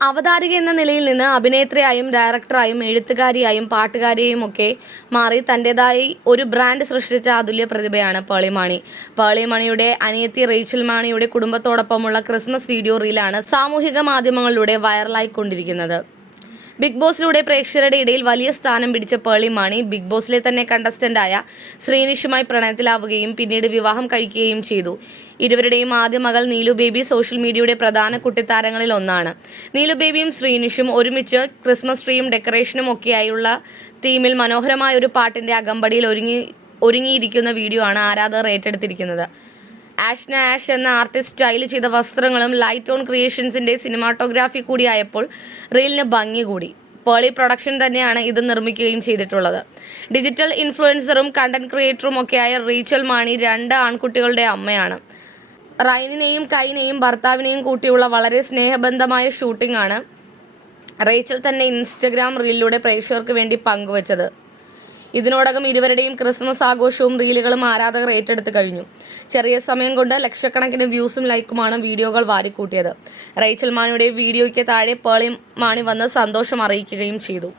അവതാരിക എന്ന നിലയിൽ നിന്ന് അഭിനേത്രിയായും ഡയറക്ടറായും എഴുത്തുകാരിയായും പാട്ടുകാരിയും ഒക്കെ മാറി തന്റെതായി ഒരു ബ്രാൻഡ് സൃഷ്ടിച്ച അതുല്യ പ്രതിഭയാണ് പേളിമാണി പേളിമാണിയുടെ അനിയത്തി റേച്ചൽ മാണിയുടെ കുടുംബത്തോടൊപ്പമുള്ള ക്രിസ്മസ് വീഡിയോ റീലാണ് സാമൂഹിക മാധ്യമങ്ങളിലൂടെ വൈറലായിക്കൊണ്ടിരിക്കുന്നത്. ബിഗ് ബോസിലൂടെ പ്രേക്ഷകരുടെ ഇടയിൽ വലിയ സ്ഥാനം പിടിച്ച പേളി മാണി ബിഗ് ബോസിലെ തന്നെ കണ്ടസ്റ്റന്റായ ശ്രീനിഷുമായി പ്രണയത്തിലാവുകയും പിന്നീട് വിവാഹം കഴിക്കുകയും ചെയ്തു. ഇരുവരുടെയും ആദ്യ മകൾ നീലു ബേബി സോഷ്യൽ മീഡിയയുടെ പ്രധാന കുട്ടിത്താരങ്ങളിൽ ഒന്നാണ്. നീലു ബേബിയും ശ്രീനിഷും ഒരുമിച്ച് ക്രിസ്മസ് ട്രീയും ഡെക്കറേഷനും ഒക്കെയായുള്ള തീമിൽ മനോഹരമായ ഒരു പാട്ടിന്റെ അകമ്പടിയിൽ ഒരുങ്ങി ഒരുങ്ങിയിരിക്കുന്ന വീഡിയോ ആണ് ആരാധകർ ഏറ്റെടുത്തിരിക്കുന്നത്. ആഷ്ന ആഷ് എന്ന ആർട്ടിസ്റ്റ് സ്റ്റൈൽ ചെയ്ത വസ്ത്രങ്ങളും ലൈറ്റ് ഓൺ ക്രിയേഷൻസിന്റെ സിനിമാറ്റോഗ്രാഫി കൂടിയായപ്പോൾ റീലിന് ഭംഗി കൂടി. പേളി പ്രൊഡക്ഷൻ തന്നെയാണ് ഇത് നിർമ്മിക്കുകയും ചെയ്തിട്ടുള്ളത്. ഡിജിറ്റൽ ഇൻഫ്ലുവൻസറും കണ്ടന്റ് ക്രിയേറ്ററും ഒക്കെയായ റീച്ചൽ മാണി രണ്ട് ആൺകുട്ടികളുടെ അമ്മയാണ്. റൈനിനെയും കൈനെയും ഭർത്താവിനെയും കൂട്ടിയുള്ള വളരെ സ്നേഹബന്ധമായ ഷൂട്ടിംഗ് ആണ് റേച്ചൽ തന്നെ ഇൻസ്റ്റഗ്രാം റീലിലൂടെ പ്രേക്ഷകർക്ക് വേണ്ടി പങ്കുവച്ചത്. ഇതിനോടകം ഇരുവരുടെയും ക്രിസ്മസ് ആഘോഷവും റീലുകളും ആരാധകർ ഏറ്റെടുത്ത് കഴിഞ്ഞു. ചെറിയ സമയം കൊണ്ട് ലക്ഷക്കണക്കിന് വ്യൂസും ലൈക്കുമാണ് വീഡിയോകൾ വാരിക്കൂട്ടിയത്. റൈച്ചൽ മാണിയുടെ വീഡിയോയ്ക്ക് താഴെ പേളി മാണി വന്ന് സന്തോഷം അറിയിക്കുകയും ചെയ്തു.